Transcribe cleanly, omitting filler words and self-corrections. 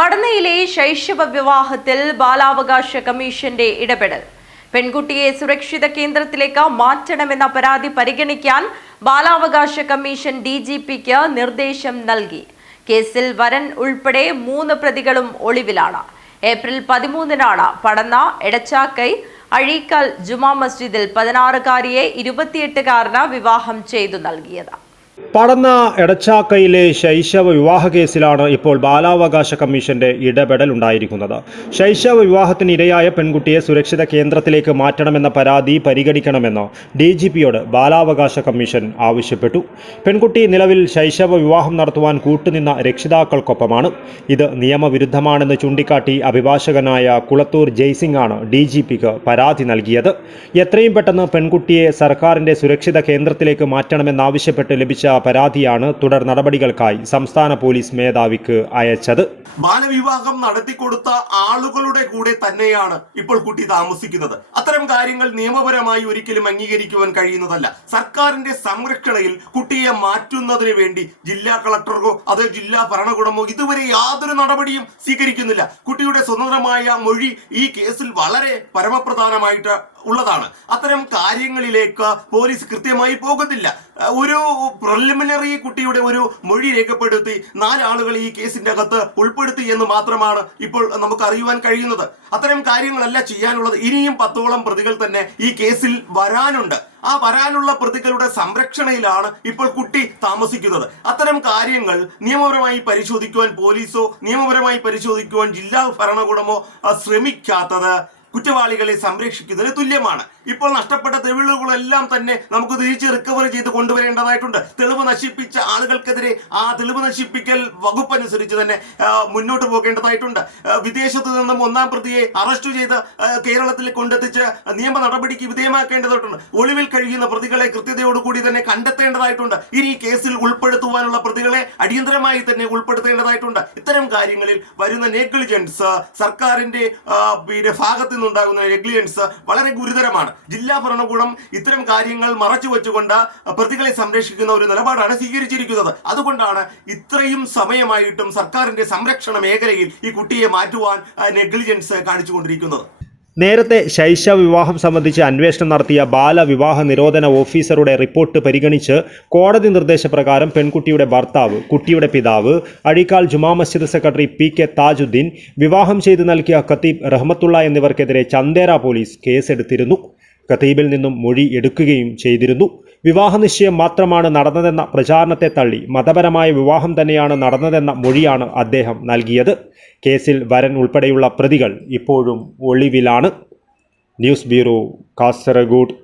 പടനയിലെ ശൈശവ വിവാഹത്തിൽ ബാലാവകാശ കമ്മീഷന്റെ ഇടപെടൽ. പെൺകുട്ടിയെ സുരക്ഷിത കേന്ദ്രത്തിലേക്ക് മാറ്റണമെന്ന പരാതി പരിഗണിക്കാൻ ബാലാവകാശ കമ്മീഷൻ DGPക്ക് നിർദ്ദേശം നൽകി. കേസിൽ വരൻ ഉൾപ്പെടെ 3 പ്രതികളും ഒളിവിലാണ്. ഏപ്രിൽ 13-നാണ് പടന്ന എടച്ചാക്കൈ അഴീക്കൽ ജുമാ മസ്ജിദിൽ 16-കാരിയെ 28-കാരന് വിവാഹം ചെയ്തു നൽകിയത്. പടന്ന എടച്ചാക്കയിലെ ശൈശവ വിവാഹ കേസിലാണ് ഇപ്പോൾ ബാലാവകാശ കമ്മീഷന്റെ ഇടപെടൽ ഉണ്ടായിരിക്കുന്നത്. ശൈശവ വിവാഹത്തിന് ഇരയായ പെൺകുട്ടിയെ സുരക്ഷിത കേന്ദ്രത്തിലേക്ക് മാറ്റണമെന്ന പരാതി പരിഗണിക്കണമെന്ന് DGPയോട് ബാലാവകാശ കമ്മീഷൻ ആവശ്യപ്പെട്ടു. പെൺകുട്ടി നിലവിൽ ശൈശവ വിവാഹം നടത്തുവാൻ കൂട്ടുനിന്ന രക്ഷിതാക്കൾക്കൊപ്പമാണ്. ഇത് നിയമവിരുദ്ധമാണെന്ന് ചൂണ്ടിക്കാട്ടി അഭിഭാഷകനായ കുളത്തൂർ ജയ്സിംഗ് ആണ് DGPക്ക് പരാതി നൽകിയത്. എത്രയും പെട്ടെന്ന് പെൺകുട്ടിയെ സർക്കാരിന്റെ സുരക്ഷിത കേന്ദ്രത്തിലേക്ക് മാറ്റണമെന്നാവശ്യപ്പെട്ട് ലഭിച്ച പരാതിയാണ് തുടർ നടപടികൾക്കായി സംസ്ഥാന പോലീസ് മേധാവിക്ക് അയച്ചത്. ബാലവിവാഹം നടത്തിക്കൊടുത്ത ആളുകളുടെ കൂടെ തന്നെയാണ് ഇപ്പോൾ കുട്ടി താമസിക്കുന്നത്. അത്തരം കാര്യങ്ങൾ നിയമപരമായി ഒരിക്കലും അംഗീകരിക്കുവാൻ കഴിയുന്നതല്ല. സർക്കാരിന്റെ സംരക്ഷണയിൽ കുട്ടിയെ മാറ്റുന്നതിന് വേണ്ടി ജില്ലാ കളക്ടറോ അതോ ജില്ലാ ഭരണകൂടമോ ഇതുവരെ യാതൊരു നടപടിയും സ്വീകരിക്കുന്നില്ല. കുട്ടിയുടെ സ്വതന്ത്രമായ മൊഴി ഈ കേസിൽ വളരെ പരമപ്രധാനമായിട്ട് ഉള്ളതാണ്. അത്തരം കാര്യങ്ങളിലേക്ക് പോലീസ് കൃത്യമായി പോകുന്നില്ല. ഒരു പ്രിലിമിനറി കുട്ടിയുടെ ഒരു മൊഴി രേഖപ്പെടുത്തി 4 ആളുകൾ ഈ കേസിന്റെ അകത്ത് ഉൾപ്പെടുത്തി എന്ന് മാത്രമാണ് ഇപ്പോൾ നമുക്ക് അറിയുവാൻ കഴിയുന്നത്. അത്തരം കാര്യങ്ങളല്ല ചെയ്യാനുള്ളത്. ഇനിയും 10ഓളം പ്രതികൾ തന്നെ ഈ കേസിൽ വരാനുണ്ട്. ആ വരാനുള്ള പ്രതികളുടെ സംരക്ഷണയിലാണ് ഇപ്പോൾ കുട്ടി താമസിക്കുന്നത്. അത്തരം കാര്യങ്ങൾ നിയമപരമായി പരിശോധിക്കുവാൻ പോലീസോ നിയമപരമായി പരിശോധിക്കുവാൻ ജില്ലാ ഭരണകൂടമോ ശ്രമിക്കാത്തത് കുറ്റവാളികളെ സംരക്ഷിക്കുന്നതിന് തുല്യമാണ്. ഇപ്പോൾ നഷ്ടപ്പെട്ട തെളിവുകളെല്ലാം തന്നെ നമുക്ക് തിരിച്ച് റിക്കവർ ചെയ്ത് കൊണ്ടുവരേണ്ടതായിട്ടുണ്ട്. തെളിവ് നശിപ്പിച്ച ആളുകൾക്കെതിരെ ആ തെളിവ് നശിപ്പിക്കൽ വകുപ്പ് അനുസരിച്ച് തന്നെ മുന്നോട്ട് പോകേണ്ടതായിട്ടുണ്ട്. വിദേശത്ത് നിന്നും 1-ാം പ്രതിയെ അറസ്റ്റ് ചെയ്ത് കേരളത്തിൽ കൊണ്ടെത്തിച്ച് നിയമ നടപടിക്ക് വിധേയമാക്കേണ്ടതായിട്ടുണ്ട്. ഒളിവിൽ കഴിയുന്ന പ്രതികളെ കൃത്യതയോടുകൂടി തന്നെ കണ്ടെത്തേണ്ടതായിട്ടുണ്ട്. ഇനി കേസിൽ ഉൾപ്പെടുത്തുവാനുള്ള പ്രതികളെ അടിയന്തരമായി തന്നെ ഉൾപ്പെടുത്തേണ്ടതായിട്ടുണ്ട്. ഇത്തരം കാര്യങ്ങളിൽ വരുന്ന നെഗ്ലിജൻസ്, സർക്കാരിന്റെ ഭാഗത്ത് നിന്നുണ്ടാകുന്ന നെഗ്ലിജൻസ് വളരെ ഗുരുതരമാണ്. ജില്ലാ ഭരണകൂടം ഇത്തരം കാര്യങ്ങൾ മറച്ചു വെച്ചുകൊണ്ട് പ്രതികളെ സംരക്ഷിക്കുന്ന ഒരു നിലപാടാണ് സ്വീകരിച്ചിരിക്കുന്നത്. അതുകൊണ്ടാണ് ഇത്രയും സമയമായിട്ടും സർക്കാരിന്റെ സംരക്ഷണ മേഖലയിൽ ഈ കുട്ടിയെ മാറ്റുവാൻ നെഗ്ലിജൻസ് കാണിച്ചുകൊണ്ടിരിക്കുന്നത്. നേരത്തെ ശൈശവ വിവാഹം സംബന്ധിച്ച് അന്വേഷണം നടത്തിയ ബാലവിവാഹ നിരോധന ഓഫീസറുടെ റിപ്പോർട്ട് പരിഗണിച്ച് കോടതി നിർദ്ദേശപ്രകാരം പെൺകുട്ടിയുടെ ഭർത്താവ്, കുട്ടിയുടെ പിതാവ്, അഴീക്കാൽ ജുമാ മസ്ജിദ് സെക്രട്ടറി PK താജുദ്ദീൻ, വിവാഹം ചെയ്തു നൽകിയ ഖത്തീബ് റഹ്മത്തുള്ള എന്നിവർക്കെതിരെ ചന്ദേര പോലീസ് കേസെടുത്തിരുന്നു. ഖത്തീബിൽ നിന്നും മൊഴി എടുക്കുകയും ചെയ്തിരുന്നു. വിവാഹ നിശ്ചയം മാത്രമാണ് നടന്നതെന്ന പ്രചാരണത്തെ തള്ളി മതപരമായ വിവാഹം തന്നെയാണ് നടന്നതെന്ന മൊഴിയാണ് അദ്ദേഹം നൽകിയത്. കേസിൽ വരൻ ഉൾപ്പെടെയുള്ള പ്രതികൾ ഇപ്പോഴും ഒളിവിലാണ്. News bureau, Kasaragod.